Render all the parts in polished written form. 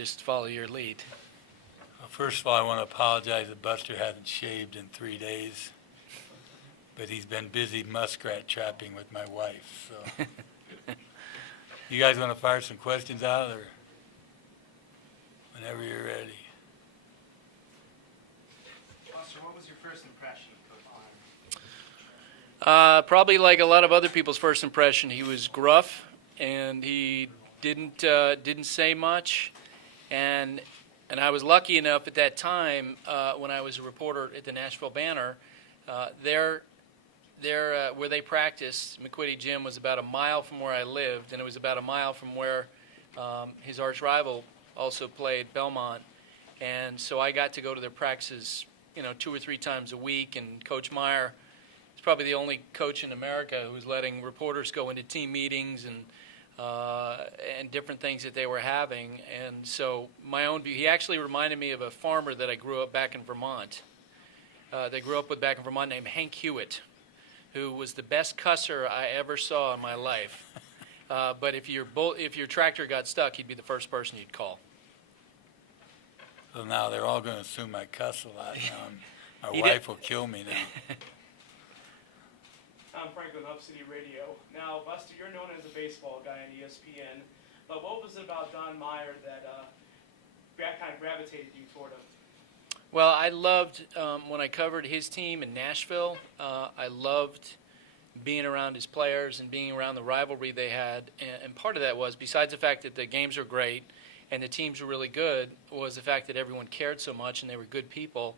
just follow your lead. Well, first of all, I want to apologize that Buster hasn't shaved in 3 days, but he's been busy muskrat trapping with my wife. So, you guys want to fire some questions out, or whenever you're ready? Buster, what was your first impression of Coach Meyer? Probably like a lot of other people's first impression, he was gruff and he didn't say much, and I was lucky enough at that time when I was a reporter at the Nashville Banner. There where they practiced, McQuitty Gym was about a mile from where I lived, and it was about a mile from where his arch rival also played, Belmont. And so I got to go to their practices, 2 or 3 times a week. And Coach Meyer is probably the only coach in America who's letting reporters go into team meetings and different things that they were having. And so my own view, he actually reminded me of a farmer that I grew up back in Vermont. They grew up with back in Vermont named Hank Hewitt, who was the best cusser I ever saw in my life. But if your tractor got stuck, he'd be the first person you'd call. So now they're all going to assume I cuss a lot now, and my wife will kill me now. I'm Frank with Up City Radio. Now, Buster, you're known as a baseball guy on ESPN, but what was it about Don Meyer that kind of gravitated you toward him? Well, I loved when I covered his team in Nashville. I loved being around his players and being around the rivalry they had. And part of that was, besides the fact that the games were great and the teams were really good, was the fact that everyone cared so much and they were good people.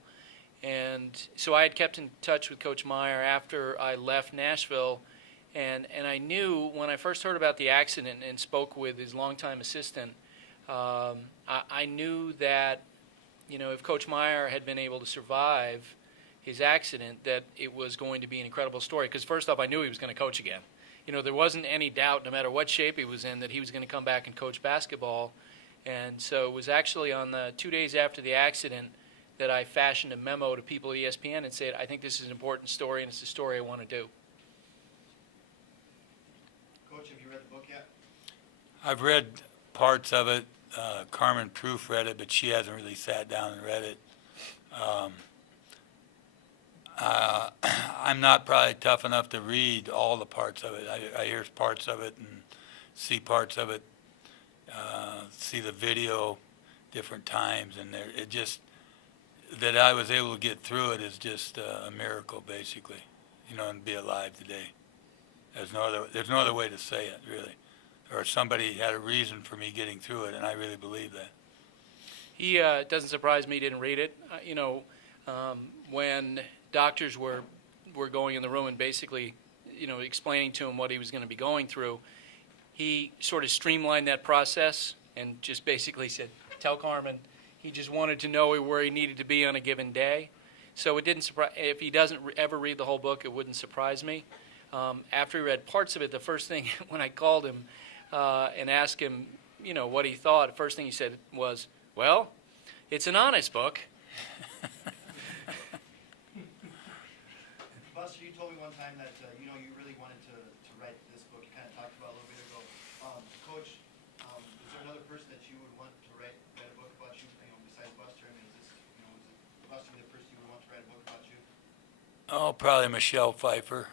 And so I had kept in touch with Coach Meyer after I left Nashville. And I knew when I first heard about the accident and spoke with his longtime assistant, I knew that if Coach Meyer had been able to survive his accident, that it was going to be an incredible story. Because first off, I knew he was going to coach again. There wasn't any doubt, no matter what shape he was in, that he was going to come back and coach basketball. And so it was actually on the 2 days after the accident that I fashioned a memo to people at ESPN and said, I think this is an important story, and it's a story I want to do. Coach, have you read the book yet? I've read parts of it. Carmen Proof read it, but she hasn't really sat down and read it. I'm not probably tough enough to read all the parts of it. I hear parts of it and see parts of it, see the video different times, and it just, that I was able to get through it is just a miracle, basically, and be alive today. There's no other way to say it, really. Or somebody had a reason for me getting through it, and I really believe that. He doesn't surprise me he didn't read it. When doctors were going in the room and basically, explaining to him what he was going to be going through, he sort of streamlined that process and just basically said, tell Carmen he just wanted to know where he needed to be on a given day. So it didn't surprise. If he doesn't ever read the whole book, it wouldn't surprise me. After he read parts of it, the first thing when I called him and asked him, what he thought, the first thing he said was, well, it's an honest book. Buster, you told me one time that, you really wanted to write this book. You kind of talked about it a little bit ago. Coach, is there another person that you would want to write a book about you, besides Buster? I mean, is Buster the person you would want to write a book about you? Oh, probably Michelle Pfeiffer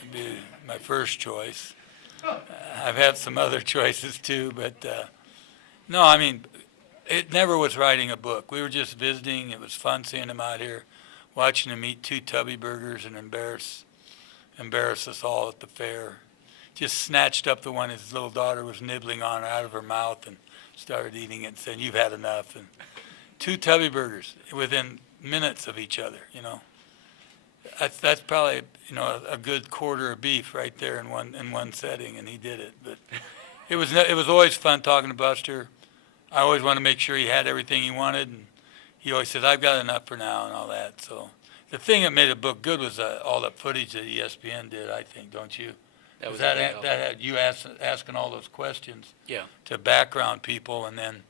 would be my first choice. I've had some other choices too, but no, I mean, it never was writing a book. We were just visiting. It was fun seeing him out here, watching him eat 2 Tubby burgers and embarrass us all at the fair. Just snatched up the one his little daughter was nibbling on out of her mouth and started eating it and said, you've had enough. And 2 Tubby burgers within minutes of each other, That's probably, a good quarter of beef right there in one setting, and he did it. But it was always fun talking to Buster. I always wanted to make sure he had everything he wanted, and he always said, I've got enough for now and all that. So the thing that made the book good was all the footage that ESPN did, I think, don't you? That had you asking all those questions to background people, and then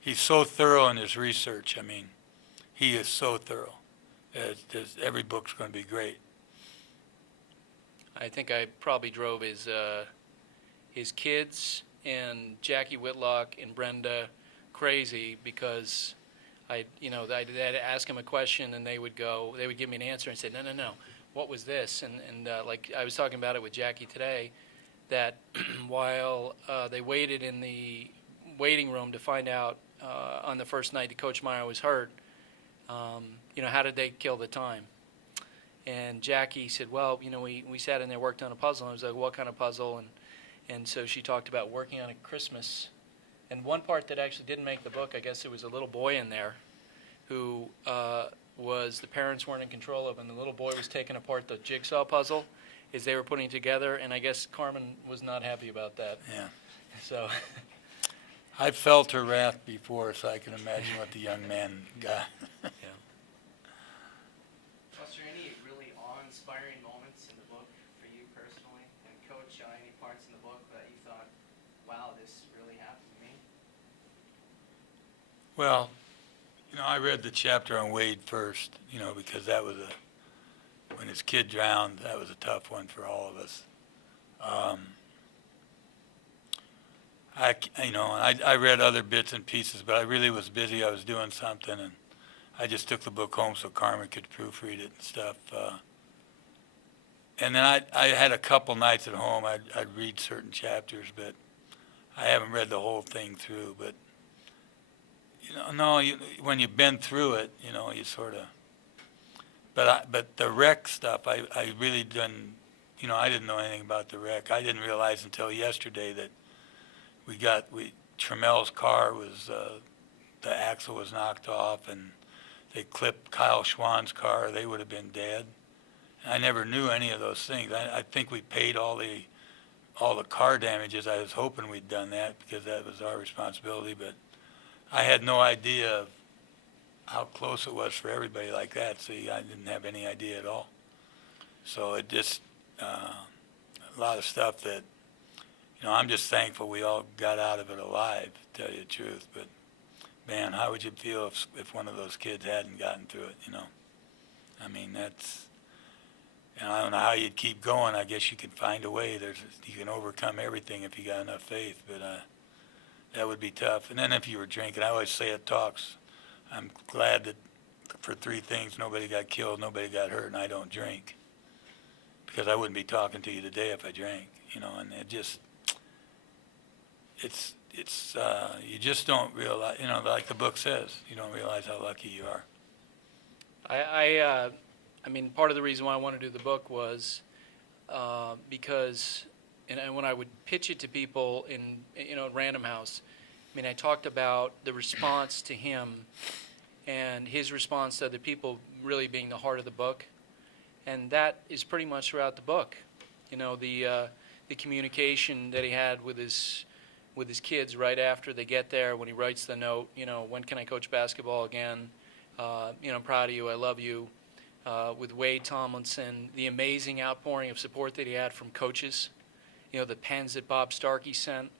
he's so thorough in his research. I mean, he is so thorough. Every book's going to be great. I think I probably drove his kids and Jackie Whitlock and Brenda crazy because I'd ask them a question and they would give me an answer and say, no, what was this? And like I was talking about it with Jackie today, that while they waited in the waiting room to find out on the first night that Coach Meyer was hurt, how did they kill the time? And Jackie said, well, we sat in there, worked on a puzzle. And I was like, what kind of puzzle? And so she talked about working on a Christmas. And one part that actually didn't make the book, I guess there was a little boy in there who the parents weren't in control of, and the little boy was taking apart the jigsaw puzzle as they were putting it together, and I guess Carmen was not happy about that. Yeah. So I felt her wrath before, so I can imagine what the young man got. yeah. Was there any really awe-inspiring moments in the book for you personally? And Coach, any parts in the book that you thought, wow, this really happened to me? Well, I read the chapter on Wade first, because that was when his kid drowned, that was a tough one for all of us. I read other bits and pieces, but I really was busy. I was doing something, and I just took the book home so Carmen could proofread it and stuff. And then I had a couple nights at home. I'd read certain chapters, but I haven't read the whole thing through. But when you've been through it, you sort of. But the wreck stuff, I really didn't. I didn't know anything about the wreck. I didn't realize until yesterday that Tramel's car was the axle was knocked off, and they clipped Kyle Schwann's car. They would have been dead. And I never knew any of those things. I think we paid all the car damages. I was hoping we'd done that because that was our responsibility, but I had no idea of how close it was for everybody like that. See, I didn't have any idea at all. So it just a lot of stuff that I'm just thankful we all got out of it alive, to tell you the truth. But man, how would you feel if one of those kids hadn't gotten through it? I mean, that's. I don't know how you'd keep going. I guess you could find a way. You can overcome everything if you got enough faith, but that would be tough. And then if you were drinking, I always say at talks, I'm glad that for three things, nobody got killed, nobody got hurt, and I don't drink. Because I wouldn't be talking to you today if I drank, and it just, it's you just don't realize, like the book says, you don't realize how lucky you are. I mean, part of the reason why I wanted to do the book was because, and when I would pitch it to people in Random House, I mean, I talked about the response to him and his response to other people really being the heart of the book, and that is pretty much throughout the book. The communication that he had with his kids right after they get there, when he writes the note, when can I coach basketball again? I'm proud of you. I love you. With Wade Tomlinson, the amazing outpouring of support that he had from coaches, the pens that Bob Starkey sent,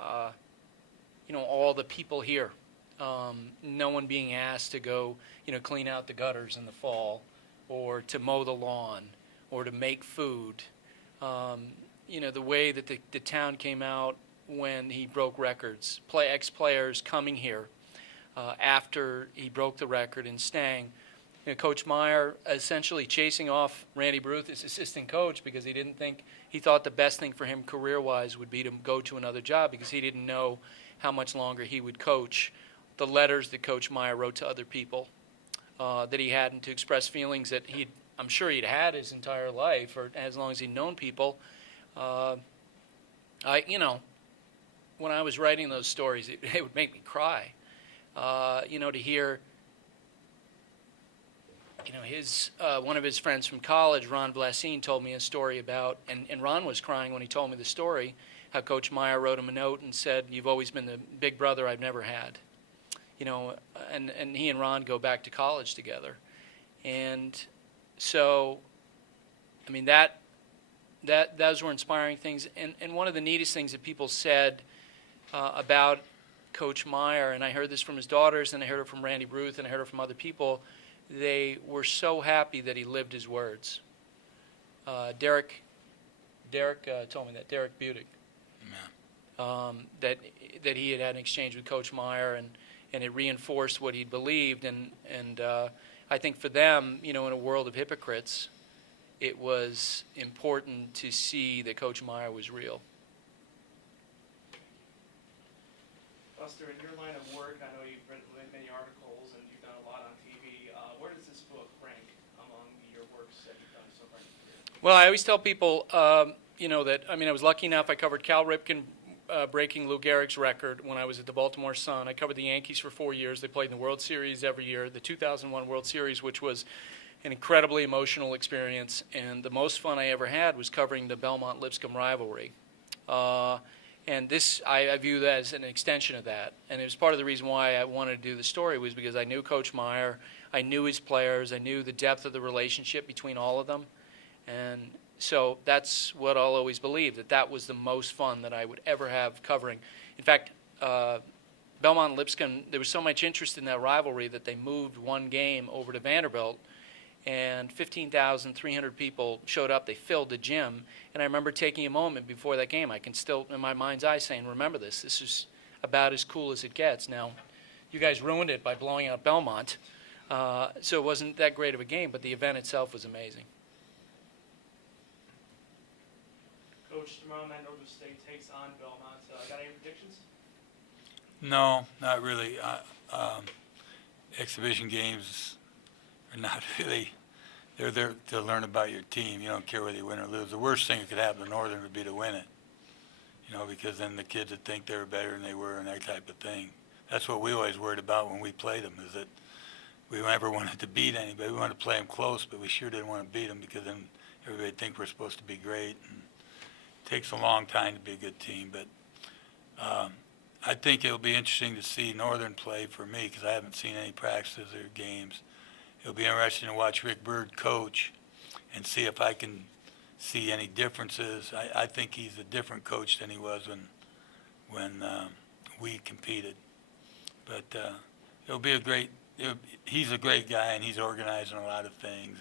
all the people here, no one being asked to go, clean out the gutters in the fall, or to mow the lawn, or to make food. The way that the town came out when he broke records, ex-players coming here after he broke the record and staying. Coach Meyer essentially chasing off Randy Bruth, his assistant coach, because he thought the best thing for him career-wise would be to go to another job because he didn't know how much longer he would coach. The letters that Coach Meyer wrote to other people that he had, and to express feelings that I'm sure he'd had his entire life, or as long as he'd known people. When I was writing those stories, it would make me cry. To hear. One of his friends from college, Ron Blasine, told me a story about, and Ron was crying when he told me the story, how Coach Meyer wrote him a note and said, "You've always been the big brother I've never had." And he and Ron go back to college together. And so, I mean, those were inspiring things. And one of the neatest things that people said about Coach Meyer, and I heard this from his daughters, and I heard it from Randy Bruth, and I heard it from other people, they were so happy that he lived his words. Derek told me that, Derek Budick. that he had an exchange with Coach Meyer, and it reinforced what he'd believed. And I think for them, in a world of hypocrites, it was important to see that Coach Meyer was real. Buster, in your line of work, I know you've written many articles and you've done a lot on TV. Where does this book rank among your works that you've done so far in your career? Well, I always tell people, that, I was lucky enough. I covered Cal Ripken breaking Lou Gehrig's record when I was at the Baltimore Sun. I covered the Yankees for 4 years. They played in the World Series every year, the 2001 World Series, which was an incredibly emotional experience. And the most fun I ever had was covering the Belmont-Lipscomb rivalry. And this, I view that as an extension of that. And it was part of the reason why I wanted to do the story, was because I knew Coach Meyer, I knew his players, I knew the depth of the relationship between all of them. And so that's what I'll always believe, that was the most fun that I would ever have covering. In fact, Belmont and Lipscomb, there was so much interest in that rivalry that they moved one game over to Vanderbilt, and 15,300 people showed up. They filled the gym, and I remember taking a moment before that game. I can still, in my mind's eye, saying, remember this. This is about as cool as it gets. Now, you guys ruined it by blowing out Belmont, so it wasn't that great of a game, but the event itself was amazing. Coach, tomorrow night Notre State takes on Belmont. Got any predictions? No, not really. Exhibition games are not really, they're there to learn about your team. You don't care whether you win or lose. The worst thing that could happen to Northern would be to win it, because then the kids would think they were better than they were and that type of thing. That's what we always worried about when we played them, is that we never wanted to beat anybody. We wanted to play them close, but we sure didn't want to beat them, because then everybody would think we're supposed to be great. And it takes a long time to be a good team, but I think it'll be interesting to see Northern play for me, because I haven't seen any practices or games. It'll be interesting to watch Rick Byrd coach and see if I can see any differences. I think he's a different coach than he was when we competed. But it'll be he's a great guy, and he's organizing a lot of things,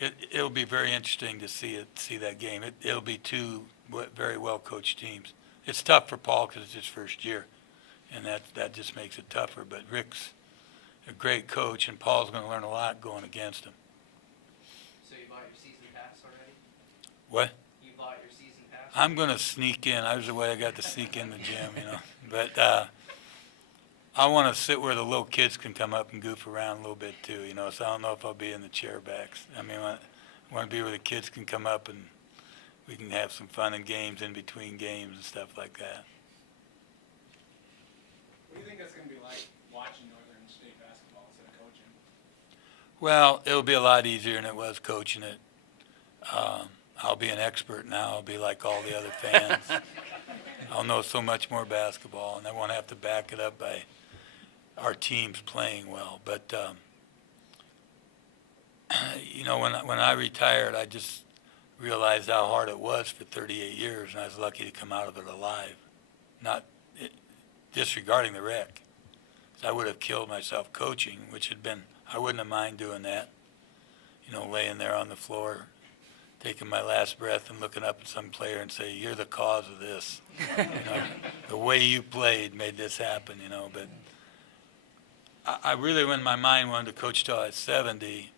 and it'll be very interesting to see that game. It'll be two very well coached teams. It's tough for Paul because it's his first year, and that just makes it tougher. But Rick's a great coach, and Paul's going to learn a lot going against him. So you bought your season pass already? What? You bought your season pass? I'm going to sneak in. I was the way I got to sneak in the gym, But I want to sit where the little kids can come up and goof around a little bit too, So I don't know if I'll be in the chair backs. I want to be where the kids can come up and we can have some fun and games in between games and stuff like that. What do you think that's going to be like watching Northern State basketball instead of coaching? Well, it'll be a lot easier than it was coaching it. I'll be an expert now. I'll be like all the other fans. I'll know so much more basketball, and I won't have to back it up by our teams playing well. But, when I retired, I just realized how hard it was for 38 years, and I was lucky to come out of it alive, not disregarding the wreck. So I would have killed myself coaching, I wouldn't have mind doing that, laying there on the floor, taking my last breath and looking up at some player and say, you're the cause of this. The way you played made this happen, But I really, in my mind, wanted to coach till I was 70,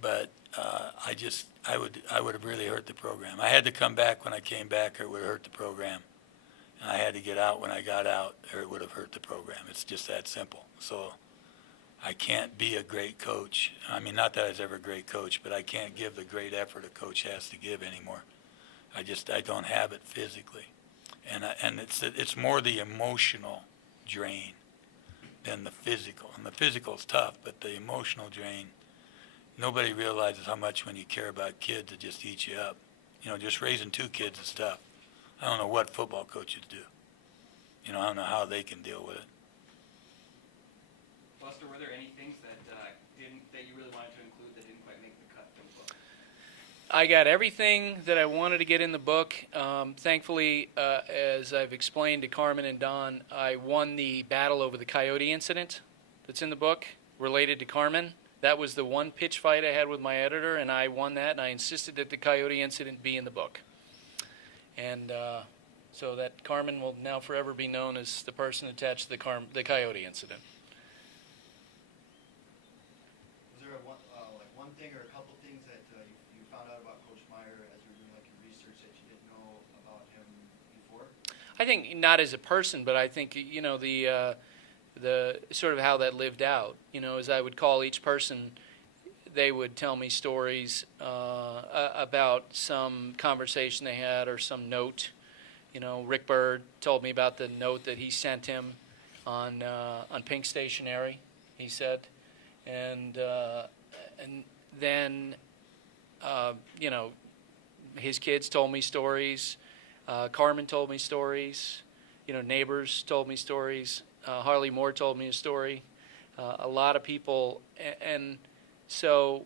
but I would have really hurt the program. I had to come back when I came back, or it would have hurt the program. And I had to get out when I got out, or it would have hurt the program. It's just that simple. So I can't be a great coach. Not that I was ever a great coach, but I can't give the great effort a coach has to give anymore. I don't have it physically. And it's more the emotional drain than the physical. And the physical is tough, but the emotional drain, nobody realizes how much when you care about kids, it just eats you up. Just raising 2 kids is tough. I don't know what football coaches do. I don't know how they can deal with it. Buster, were there any things that you really wanted to include that didn't quite make the cut from the book? I got everything that I wanted to get in the book. Thankfully, as I've explained to Carmen and Don, I won the battle over the Coyote incident that's in the book related to Carmen. That was the one pitch fight I had with my editor, and I won that, and I insisted that the Coyote incident be in the book. And So that Carmen will now forever be known as the person attached to the Coyote incident. Was there like one thing or a couple things that you found out about Coach Meyer as you were doing like your research that you didn't know about him before? I think not as a person, but I think the sort of how that lived out. As I would call each person, they would tell me stories about some conversation they had or some note. Rick Bird told me about the note that he sent him on pink stationery, he said, and then his kids told me stories. Carmen told me stories. Neighbors told me stories. Harley Moore told me a story. A lot of people, and so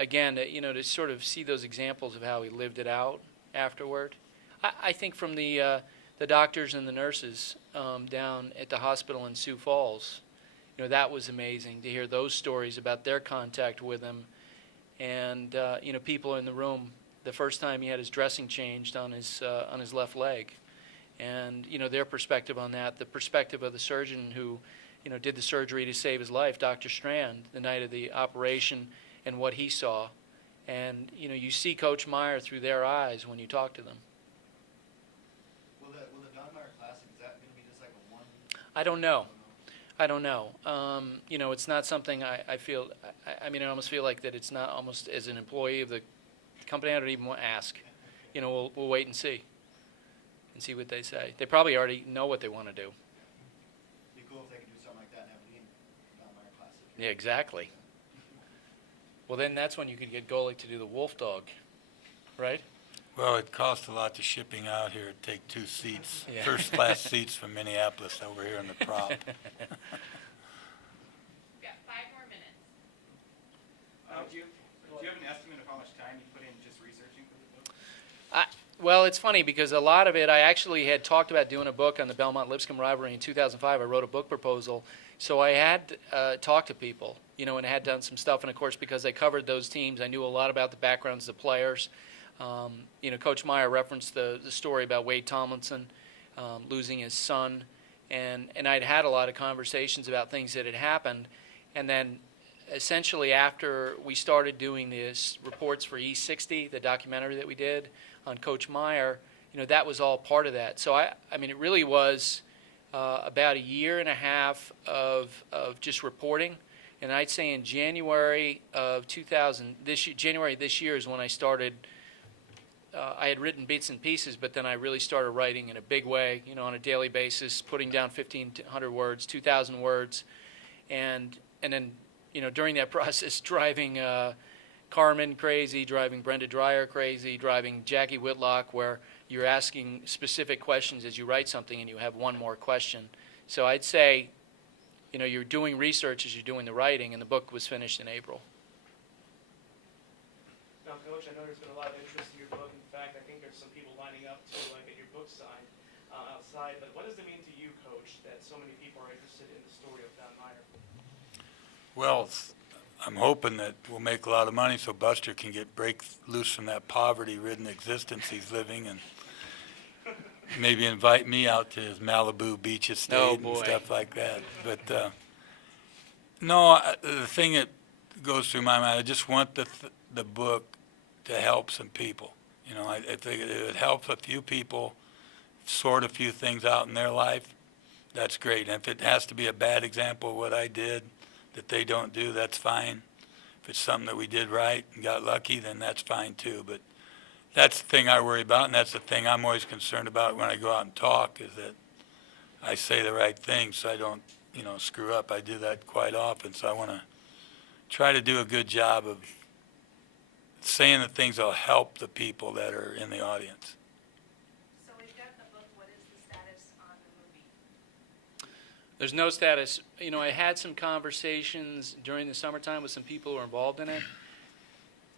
again, to sort of see those examples of how he lived it out afterward. I think from the doctors and the nurses down at the hospital in Sioux Falls, that was amazing to hear those stories about their contact with him, and people in the room the first time he had his dressing changed on his left leg, and their perspective on that, the perspective of the surgeon who did the surgery to save his life, Dr. Strand, the night of the operation, and what he saw, and you see Coach Meyer through their eyes when you talk to them. Will the Don Meyer Classic, is that going to be just like a one? I don't know. It's not something I feel. I almost feel like that it's not almost as an employee of the company. I don't even want to ask. We'll wait and see what they say. They probably already know what they want to do. Be cool if they could do something like that and have Lee Don Meyer Classic. Yeah, exactly. Well, then that's when you could get Golick to do the Wolf Dog, right? Well, it costs a lot to shipping out here. It'd take 2 seats, Yeah. first-class seats from Minneapolis over here in the prop. We've got 5 more minutes. Do you have an estimate of how much time you put in just researching for the book? Well, it's funny because a lot of it, I actually had talked about doing a book on the Belmont-Lipscomb rivalry in 2005. I wrote a book proposal. So I had talked to people, and had done some stuff. And, of course, because I covered those teams, I knew a lot about the backgrounds of the players. Coach Meyer referenced the story about Wade Tomlinson losing his son. And I'd had a lot of conversations about things that had happened. And then essentially after we started doing these reports for E60, the documentary that we did on Coach Meyer, that was all part of that. So, it really was about a year and a half of just reporting. And I'd say in January of January this year is when I started. I had written bits and pieces, but then I really started writing in a big way, on a daily basis, putting down 1,500 words, 2,000 words, and then, during that process, driving Carmen crazy, driving Brenda Dreyer crazy, driving Jackie Whitlock, where you're asking specific questions as you write something and you have one more question. So I'd say, you're doing research as you're doing the writing, and the book was finished in April. Now, Coach, I know there's been a lot of interest in your book. In fact, I think there's some people lining up to get your book signed outside. But what does it mean to you, Coach, that so many people are interested in the story of Don Meyer? Well, I'm hoping that we'll make a lot of money so Buster can break loose from that poverty-ridden existence he's living and maybe invite me out to his Malibu beach estate Oh, and boy. stuff like that. But no, the thing that goes through my mind, I just want the book to help some people. I think if it helps a few people sort a few things out in their life, that's great. And if it has to be a bad example of what I did that they don't do, that's fine. If it's something that we did right and got lucky, then that's fine too. But that's the thing I worry about, and that's the thing I'm always concerned about when I go out and talk, is that I say the right thing so I don't, screw up. I do that quite often, so I want to try to do a good job of saying the things that'll help the people that are in the audience. So we've got the book. What is the status on the movie? There's no status. I had some conversations during the summertime with some people who are involved in it.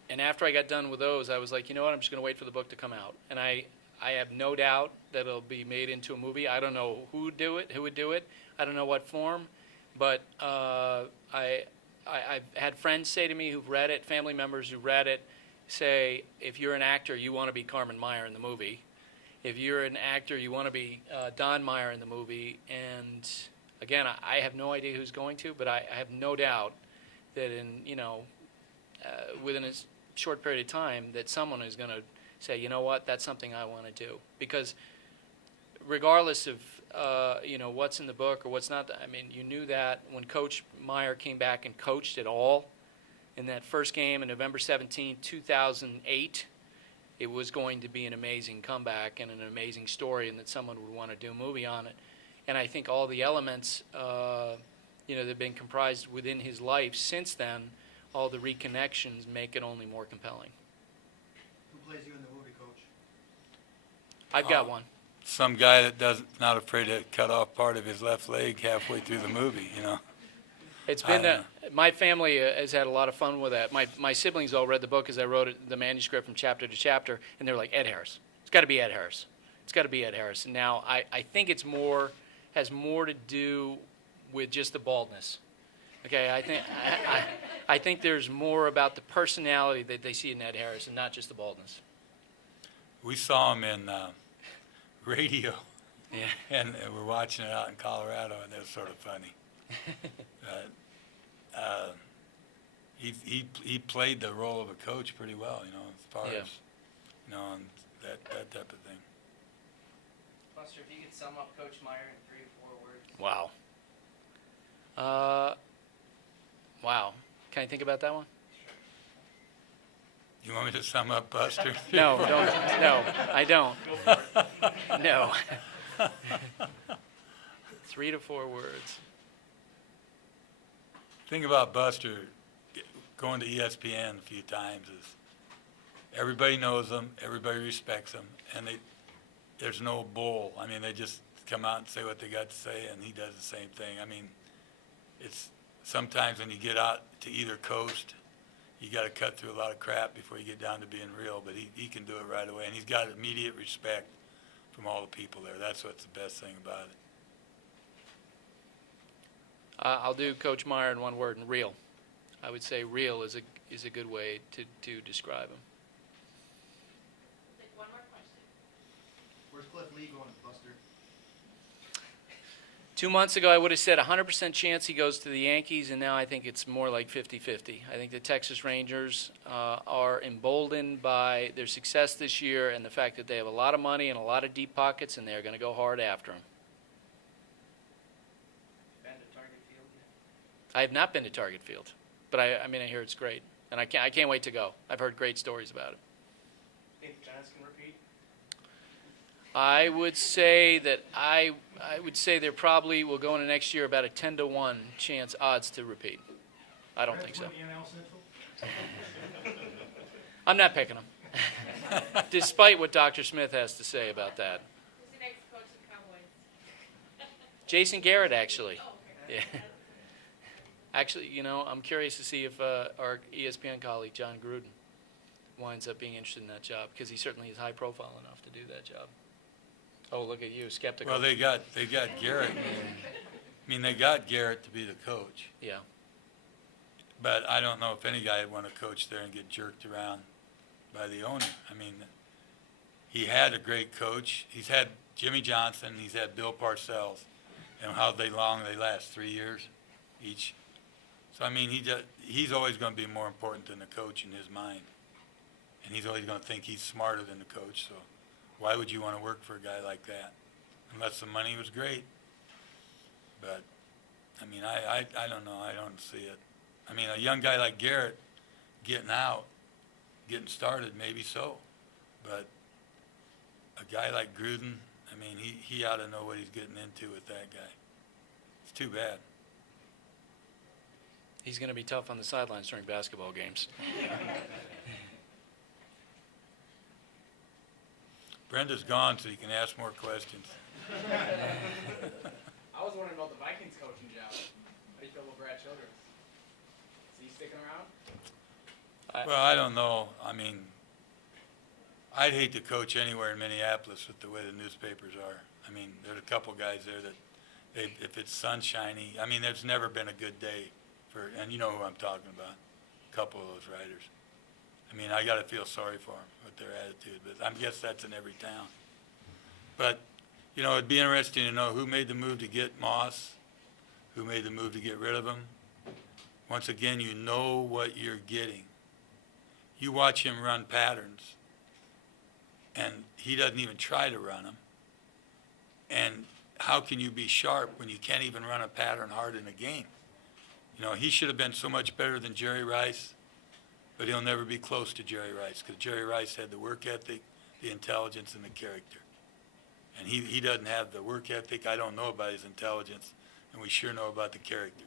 And after I got done with those, I was like, you know what, I'm just going to wait for the book to come out. And I have no doubt that it'll be made into a movie. I don't know who would do it. I don't know what form. But I've had friends say to me who've read it, family members who've read it, say, if you're an actor, you want to be Carmen Meyer in the movie. if you're an actor, you want to be Don Meyer in the movie. And again, I have no idea who's going to, but I have no doubt that within a short period of time, that someone is going to say, you know what, that's something I want to do. Because regardless of what's in the book or what's not, I mean, you knew that when Coach Meyer came back and coached it all in that first game on November 17, 2008, it was going to be an amazing comeback and an amazing story, and that someone would want to do a movie on it. And I think all the elements, that have been comprised within his life since then, all the reconnections make it only more compelling. Who plays you in the movie, Coach? I've got one. Some guy that not afraid to cut off part of his left leg halfway through the movie, It's I been don't my family has had a lot of fun with that. My siblings all read the book as I wrote the manuscript from chapter to chapter, and they're like, Ed Harris. It's got to be Ed Harris. It's got to be Ed Harris. And now I think has more to do with just the baldness. Okay, I think there's more about the personality that they see in Ed Harris, and not just the baldness. We saw him in radio, Yeah. and we're watching it out in Colorado, and it was sort of funny. He played the role of a coach pretty well, as far Yeah. as, and that type of thing. Buster, if you could sum up Coach Meyer in 3 or 4 words. Wow. Wow. Can I think about that one? You want me to sum up Buster? No, don't. No, I don't. No. 3 to 4 words. Thing about Buster going to ESPN a few times is everybody knows him, everybody respects him, and there's no bull. I mean, they just come out and say what they got to say, and he does the same thing. I mean, it's sometimes when you get out to either coast, you got to cut through a lot of crap before you get down to being real, but he can do it right away, and he's got immediate respect from all the people there. That's what's the best thing about it. I'll do Coach Meyer in one word, and real. I would say real is a good way to describe him. One more question. Where's Cliff Lee going, Buster? 2 months ago, I would have said 100% chance he goes to the Yankees, and now I think it's more like 50-50. I think the Texas Rangers are emboldened by their success this year and the fact that they have a lot of money and a lot of deep pockets, and they're going to go hard after him. Been to Target Field yet? I have not been to Target Field, but I hear it's great, and I can't wait to go. I've heard great stories about it. Think the Giants can repeat? I would say that I would say there probably will go into next year about a 10-to-1 chance odds to repeat. I don't think so. I'm not picking them, despite what Dr. Smith has to say about that. Who's the next coach of the Cowboys? Jason Garrett, actually. Oh, okay. Yeah. Actually, I'm curious to see if our ESPN colleague John Gruden winds up being interested in that job, because he certainly is high profile enough to do that job. Oh, look at you, skeptical. Well, they got Garrett. I mean, they got Garrett to be the coach. Yeah. But I don't know if any guy would want to coach there and get jerked around by the owner. I mean, he had a great coach. He's had Jimmy Johnson. He's had Bill Parcells. And how long they last, 3 years each. So, I mean, he's always going to be more important than the coach in his mind. And he's always going to think he's smarter than the coach. So why would you want to work for a guy like that? Unless the money was great. But, I mean, I don't know. I don't see it. I mean, a young guy like Garrett getting getting started, maybe so. But a guy like Gruden, I mean, he ought to know what he's getting into with that guy. It's too bad. He's going to be tough on the sidelines during basketball games. Brenda's gone, so you can ask more questions. I was wondering about the Vikings coaching job. How do you feel about Brad Childress? Is he sticking around? Well, I don't know. I mean, I'd hate to coach anywhere in Minneapolis with the way the newspapers are. I mean, there's a couple guys there that, if it's sunshiny, I mean, there's never been a good day and you know who I'm talking about, a couple of those writers. I mean, I got to feel sorry for them with their attitude, but I guess that's in every town. But, you know, it'd be interesting to know who made the move to get Moss, who made the move to get rid of him. Once again, you know what you're getting. You watch him run patterns, and he doesn't even try to run them. And how can you be sharp when you can't even run a pattern hard in a game? You know, he should have been so much better than Jerry Rice, but he'll never be close to Jerry Rice because Jerry Rice had the work ethic, the intelligence, and the character. And he doesn't have the work ethic. I don't know about his intelligence, and we sure know about the character.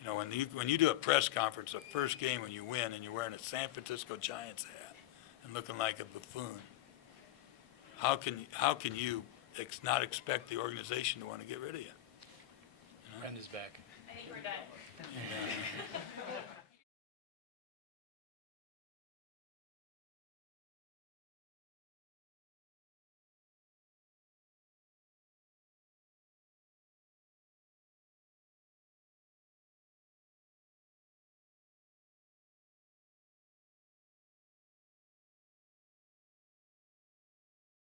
You know, when you do a press conference, the first game when you win and you're wearing a San Francisco Giants hat and looking like a buffoon, how can you not expect the organization to want to get rid of you? Brenda's back. I think we're done. Yeah.